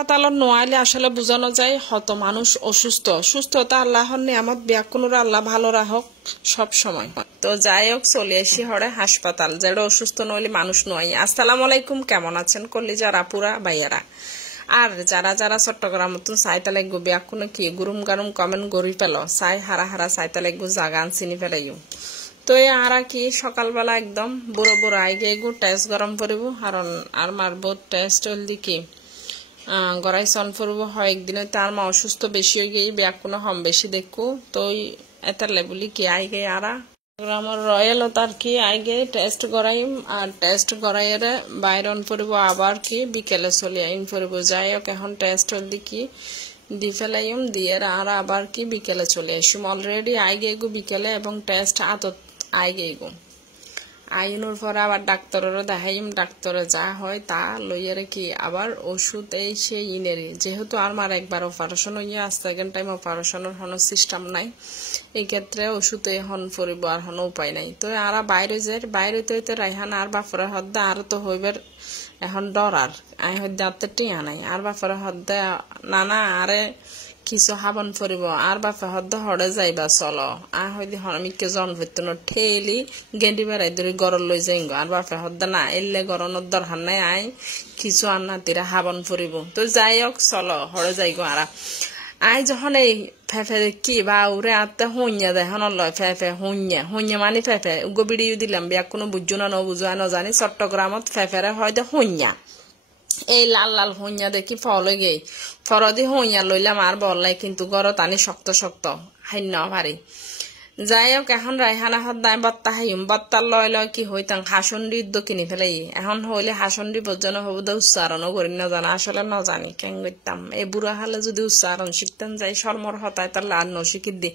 হাসপাতালত নোয়াইলে আসলে বোঝানো যায় হত মানুষ অসুস্থ। সুস্থতা আল্লাহর নিয়ামত, ব্যাকুনুর আল্লাহ ভালো রাখক সব সময়। তো যাই হোক, চলে আসি হরে হাসপাতাল, যেটা অসুস্থ নইলে মানুষ নয়। আসসালামু আলাইকুম, কেমন আছেন কলিজার আপুরা ভাইয়ারা? আর যারা যারা চট্টগ্রাম মতন চাইতে লাগবো ব্যাকুনে কি গুরুম গারুম কমেন্ট গড়ি পেল, চাই হারা হারা চাইতে লাগবো জাগান চিনি ফেলাইও। তো আর কি সকালবেলা একদম বুড়ো বুড়ো আইগে এগু টেস্ট গরম পড়ব, কারণ আর মারব টেস্ট হলদি কি গড়াই সন পড়ব হয় একদিনে। তার মা অসুস্থ বেশি হয়ে গিয়ে ব্যাকুনে কম বেশি দেখু, তো এটার লেবুলি কি আইগে আরা আমার রয়্যাল তার কি আইগে টেস্ট গড়াইম, আর টেস্ট গড়াইয়ের বাইরন পড়ব আবার কি বিকেলে চলে আইন পড়ব। যাই হোক, এখন টেস্ট হলদি কি দি ফেলাইম দিয়ে আর আবার কি বিকেলে চলে আসুম। অলরেডি আইগে গু বিকেলে এবং টেস্ট আতত আইগে গু আইনুর পরে আবার ডাক্তারেরও দেখাইম। ডাক্তারে যা হয় তা লইয়ারে কি আবার ওষুধ এই সেই ইনেরি, যেহেতু আমার একবার অপারেশন হইয়া সেকেন্ড টাইম অপারেশনের কোনো সিস্টেম নাই, এই ক্ষেত্রে ওষুধ এখন পরিব আর কোনো উপায় নাই। তো আর বাইরে যায়, বাইরে তো রাইহান আর বাপরে হদ্দা আর তো হইবার এখন ডর, আর আই হদ্দে আর তো টিয়া নাই, আর বাপরে হদ্দে নানা আরে কিছু হাবন পরিব, আর বাপে হদ্দে হরে যাইবা চলো, আর হইদি হরমিকে জন ভেতন ঠেলি গেন্ডি বেড়াই ধরে গরল লই যাই গো, আর বাপে হদ্দে না এলে গরনের দরকার নাই, আই কিছু আন্না তীরা হাবন পরিব। তো যাই হোক চলো হরে যাই গো। আর আই যখন এই ফেফে কি বা উড়ে আতে হইয়া দেয় হন লয় ফেফে হইয়া মানে ফেফে উগো বিড়িও দিলাম বিয়া কোনো বুঝো না বুঝো না জানি। চট্টগ্রামত ফেফেরে হয় দে হইয়া, এই লাল লাল হইয়া দেখি ফলে গেই ফরদি হইয়া লইলাম আর বললাই, কিন্তু গরত আনি শক্ত শক্ত হাইন্য ভারী। যাই হোক, এখন রাইহানা হদ্দায় বত্তা হাইম বত্তার লয় লয় কি হইতাম হাসন্ডি কিনি ফেলাই। এখন হইলে হাসন্ডি পর্যন্ত হব দে উচ্চারণও করি না জানা, আসলে ন জানি কেন করতাম। এই বুড়া হালে যদি উচ্চারণ শিখতেন যাই শর্মর হতায় তার লাল নশিকি দে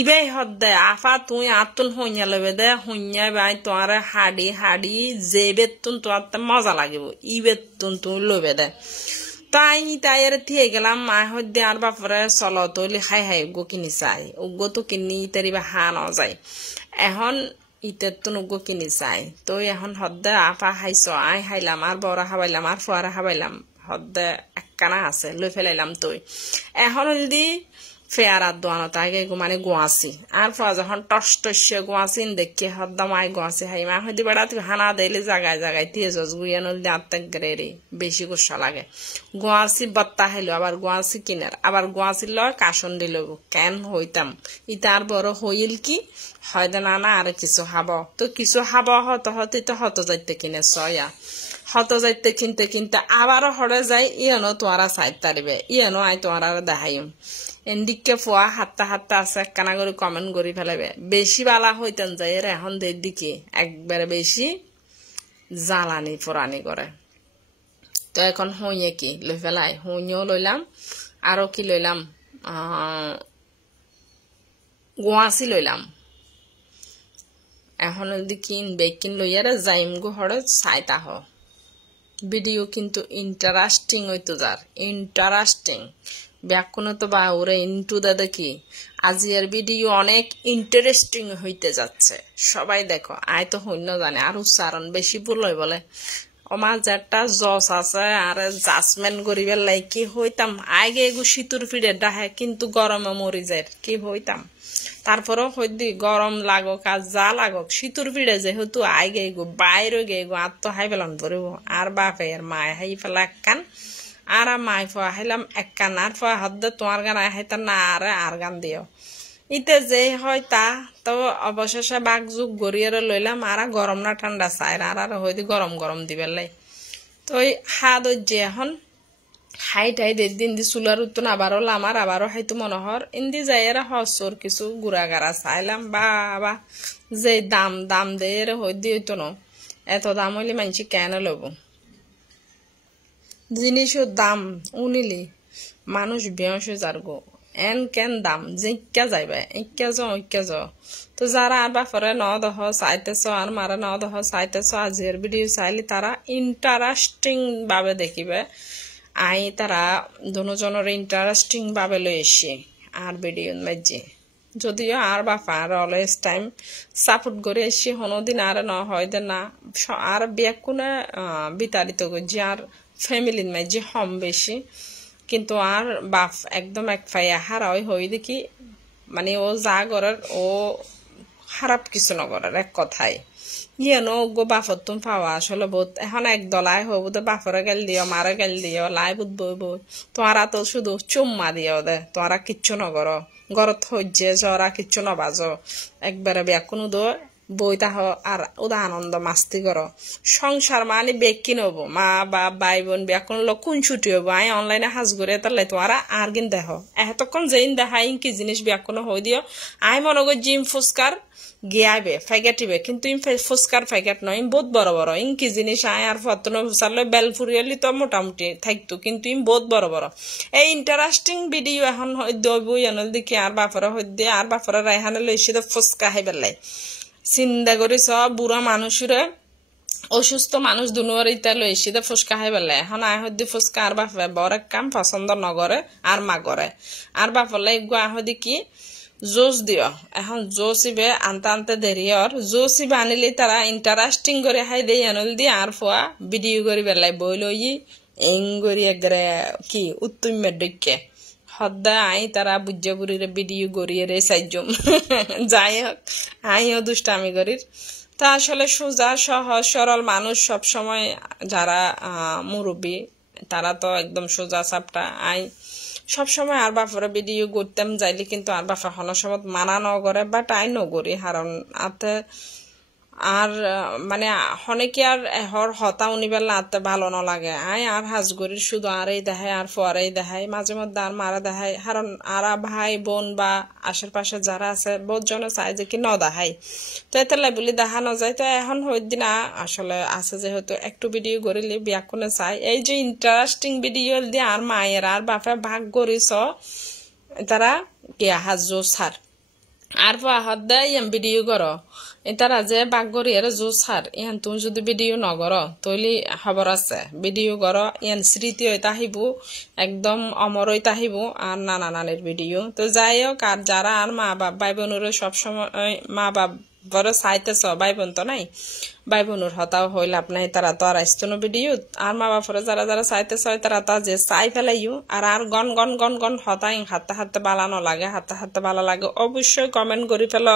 ইবাই হদ্দে আফা তুই আতুন হইয়া লবে দে হইয়া বাই তোমার হাড়ি হাড়ি যে বেতুন তোমার মজা লাগিব ই বেতুন তুই লবে দে। তাই তাইয়ের থিয়ে গেলাম মা হদ্দে আর বাপরে চলো তৈলি খাই হাই উগো কিনি চাই, উগো তো কিনি ইতারিবা হা ন যায়। এখন ইতের তো উগো কিনি চাই, তো এখন হদ্দে আফা খাইছ আই খাইলাম, আর বড়া খাবাইলাম, আর ফোয়ারা খাবাইলাম, হদ্দে একখানা আছে লই ফেলাইলাম। তুই এখন যদি ফেয়ারার দোয়ানত আগে মানে গোয়াছি, আর ফোয়া যখন টস টসে গোয়াছিন দেখি হদ্দাম আই গোয়াছি হাই মা হইতে বেড়া তুই হানা দিলে জাগায় জাগায় দিয়ে যস গুইয়া নদী আত্মাগ্রে রে বেশি গোসা লাগে। গোয়াছি বত্তা হাইলো, আবার গোয়াছি কিনার, আবার গোয়াছি লয় কাশন দিল কেন হইতাম। ইতার বড় হইল কি হয়তো না না আর কিছু হাব, তো কিছু হাব হত হতে তো হত যাইতে কিনে সয়া হত যাইতে কিনতে কিনতে আবারও হরে যাই ইয়েনো তোয়ারা সাইড তারিবে ইয়েনো আই তোয়ারা দেখাইম। এদিকে ফোয়া হাত্তা হাত্তা আছে একখানা করে কমেন্ট করি ফেলাবে, বেশি বালা হইতেন যাই এর এখন দিকে একবারে বেশি জ্বালানি ফোরানি করে। তো এখন হইয়ে কি লই ফেলাই হইয়েও লইলাম, আরো কি লইলাম গোয়াছি লইলাম। এখন যদি কিন বেকিন লইয়ারে যাইম গো হরে চাইতা হ ভিডিও কিন্তু ইন্টারেস্টিং হইতো, যার ইন্টারেস্টিং ব্যাকুনে তো বা ওরে ইন্টু দা দেখি আজিয়ার ভিডিও অনেক ইন্টারেস্টিং হইতে যাচ্ছে, সবাই দেখো। আয় তো হইন্য জানে আর উচ্চারণ বেশি ভুল হয় বলে আমার যেটা জস আছে আর জাজমেন্ট করিবার লাই কি হইতাম আগে এগু শীতুর ফিরে ডাহে, কিন্তু গরমে মরি যায় কি হইতাম। তারপরেও হইদি গরম লাগক আর যা লাগক শীতুর ফিরে যেহেতু আগে এগু বাইরে গে এগু আর তো হাই ফেলান পড়ব, আর বাপে আর মায় হাই ফেলা একখান, আর মাই ফোয়া হাইলাম একখান, আর ফোয়া হদ্দে তোমার গান হাইতা না আর গান দিও ইতে যে হয় তা। তো অবশেষে বাঘ যুগ গড়িয়ে লইলাম, আর গরম না ঠান্ডা চাই আর হয়তো গরম গরম দিবার লাই। তো ওই হাত যে এখন হাইট হাই দিন দি চুলার উত্তন আবারও লামার আবারও হাইতো মনোহর ইন্দি যাই এরা হসর কিছু গুড়া গাড়া চাইলাম বা যে দাম দাম দে এর হইতে হইতো ন, এত দাম হইলে মানছি কেন লব জিনিসের দাম উনিলি মানুষ বেহস যার গো এন কেন দাম জিকা যাইবা ইকা যাও। তো যারা আর বাপরে ন দহ চাইতেছ আর মারা ন দহ চাইতেছ আজির ভিডিও চাইলে তারা ইন্টারেস্টিং ভাবে দেখিবে, আই তারা দুজনের ইন্টারেস্টিং ভাবে লই এসি আর ভিডিও মাঝে। যদিও আর বাপা আর অলওয়েজ টাইম সাপোর্ট করে এসি হনোদিন আর ন হয় দে না আর ব্যাকুনে বিতাড়িত করছি আর ফ্যামিলির মাঝে হম বেশি কিন্তু আর বাপ একদম এক ফাইয়া হারাই হই দেখি মানে ও যা করার ও খারাপ কিছু নগরের এক কথায় ইয়েনো গো বাপর তুমি পাওয়া আসলে বহুত এখন এক দলাই হবো তো বাপরে গেল দিও মারে গেল দিও লাই বুধ বই বই তোরা তো শুধু চুম্মা দিও দে তোরা কিচ্ছু নগর ঘরত হইছে জরা কিচ্ছু নবাজ একবারে কোনো দো বই তাহ আর ওদা আনন্দ মাস্তি করো সংসার মানে বেকি নব মা বাপ ভাই বোন কোন লোক কোন ছুটি হবো আই অনলাইনে হাজ করে তাহলে তোরা আর কিন দেহ এতক্ষণ যেইন দেখাই কি জিনিস কোনো হই দিও আই মনে করি জিম ফুসকার গিয়াবে ফেগেটিবে কিন্তু ইম ফুসকার ফেগেট নয় ইম বহুত বড় বড় ইম কি জিনিস আয় আর ফতন ফুসালে বেল ফুরিয়ালি তো মোটামুটি থাকতো কিন্তু ইম বহুত বড় বড় এই ইন্টারেস্টিং ভিডিও এখন দইবই আনল দেখি আর বাপরা হইতে আর বাপরা রাইহানে লইছে তো ফুসকা হাই বেলাই চিন্তা করি সব বুড়া মানুষের অসুস্থ মানুষ দুনুয়ার ইতা লইছি তো ফুসকা হাই বেলাই এখন আয় হদি ফুসকা আর বাপে বড় কাম পছন্দ নগরে আর মা করে আর বাপলাই গুয়া হদি কি জোস দিও এখন জোস ইবে আনতে আনতে দেরি হর জোস ইবে আনিলে তারা ইন্টারেস্টিং করে হাই দেই আনল দি আর ফোয়া ভিডিও করি বেলাই বই লই এং করি একবারে কি উত্তমের ডেকে সদা আই তারা বুঝে বুড়িরে ভিডিও করিয়ে রে সাইজম যাই হোক আইও দুষ্টামি করির তা আসলে সোজা সহজ সরল মানুষ সব সময় যারা মুরব্বী তারা তো একদম সোজা সাপটা আই সবসময় আর বাপরে ভিডিও করতাম যাইলে কিন্তু আর বাপা হন সময় মানা নগরে বা টাই নগরি কারণ আতে আর মানে হনেকে আর এহর হতা উনিবেলা আতে ভালো ন লাগে আই আর হাজগরির শুধু আরই দেখায় আর ফোয়ারাই দেখায় মাঝে মধ্যে আর মারা দেখায় কারণ আরা ভাই বোন বা আশেপাশে যারা আছে বহুত জনে চাই যে কি ন দেখায় তো এতে বলি দেখা ন যায় তো এখন হই দিন আসলে আছে যেহেতু একটু ভিডিও করিলে বিয়া কোনে চাই এই যে ইন্টারেস্টিং ভিডিও দিয়ে আর মায়ের আর বাপে ভাগ করিস তারা গিয়া হাজো সার আর পাহাড় দেয় ইয়াম ভিডিও করো তারা যে বাঘ করি এর জো সার ইয়ান তুমি যদি ভিডিও নগর তৈলি খবর আছে ভিডিও করো ইয়ান স্মৃতি হইতে আহিব একদম অমর হইতে আহিব আর নানা নানির ভিডিও তো যাই হোক আর যারা আর মা বাপ ভাই বোনের সবসময় মা বাপ বড় চাইতেছ ভাই বোন তো নাই ভাই বোনের হতাও হইল আপনার তারা তো আর আসতো ভিডিও আর মা বাপরে যারা যারা চাইতেছ তারা তো যে চাই ফেলাইও আর গন গন গন গন হতাই হাতে হাতে বালানো লাগে হাতে হাতে বালা লাগে অবশ্যই কমেন্ট করি ফেল।